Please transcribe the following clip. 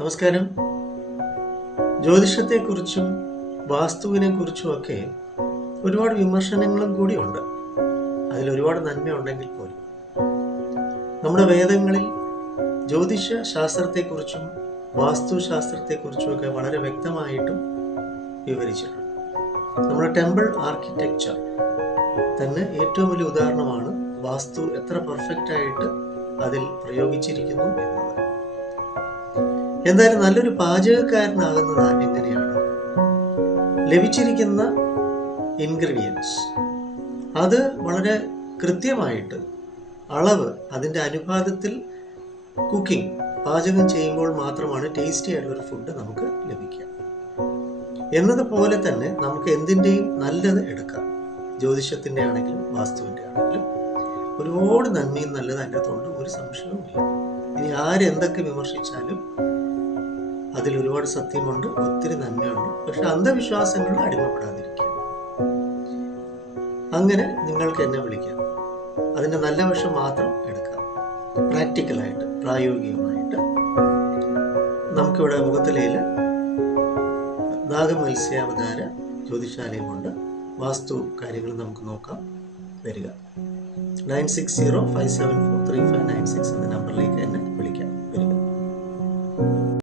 നമസ്കാരം. ജ്യോതിഷത്തെക്കുറിച്ചും വാസ്തുവിനെ കുറിച്ചുമൊക്കെ ഒരുപാട് വിമർശനങ്ങളും കൂടിയുണ്ട്. അതിൽ ഒരുപാട് നന്മയുണ്ടെങ്കിൽ പോലും. നമ്മുടെ വേദങ്ങളിൽ ജ്യോതിഷ ശാസ്ത്രത്തെക്കുറിച്ചും വാസ്തുശാസ്ത്രത്തെക്കുറിച്ചുമൊക്കെ വളരെ വ്യക്തമായിട്ടും വിവരിച്ചിട്ടുണ്ട്. നമ്മുടെ ടെമ്പിൾ ആർക്കിടെക്ചർ തന്നെ ഏറ്റവും വലിയ ഉദാഹരണമാണ് വാസ്തു എത്ര പെർഫെക്റ്റ് ആയിട്ട് അതിൽ പ്രയോഗിച്ചിരിക്കുന്നു എന്നത്. എന്തായാലും നല്ലൊരു പാചകക്കാരനാകുന്നത് എങ്ങനെയാണ് ലഭിച്ചിരിക്കുന്ന ഇൻഗ്രീഡിയൻസ് അത് വളരെ കൃത്യമായിട്ട് അളവ് അതിന്റെ അനുപാതത്തിൽ കുക്കിംഗ് പാചകം ചെയ്യുമ്പോൾ മാത്രമാണ് ടേസ്റ്റി ആയിട്ടുള്ള ഒരു ഫുഡ് നമുക്ക് ലഭിക്കുക. എന്നതുപോലെ തന്നെ നമുക്ക് എന്തിന്റെയും നല്ലത് എടുക്കാം. ജ്യോതിഷത്തിന്റെ ആണെങ്കിലും വാസ്തുവിന്റെ ആണെങ്കിലും. ഒരുപാട് നന്മയും നല്ലത് അതിന്റെ തൊണ്ട് ഒരു സംശയവുമില്ല. ഇനി ആരെന്തൊക്കെ വിമർശിച്ചാലും അതിൽ ഒരുപാട് സത്യമുണ്ട് ഒത്തിരി നന്മയുണ്ട്. പക്ഷെ അന്ധവിശ്വാസങ്ങളിൽ അടിമപ്പെടാതിരിക്കുക. അങ്ങനെ നിങ്ങൾക്ക് എന്നെ വിളിക്കാം. അതിന്റെ നല്ല വശം മാത്രം എടുക്കാം. പ്രാക്ടിക്കലായിട്ട് പ്രായോഗികമായിട്ട്. നമുക്കിവിടെ മുഖത്തലയിൽ നാഗമത്സ്യാവതാര ജ്യോതിശാലയുമുണ്ട്. വാസ്തു കാര്യങ്ങൾ നമുക്ക് നോക്കാം. വരിക. Nine six zero five seven four three five nine six എന്ന നമ്പറിലേക്ക് എന്നെ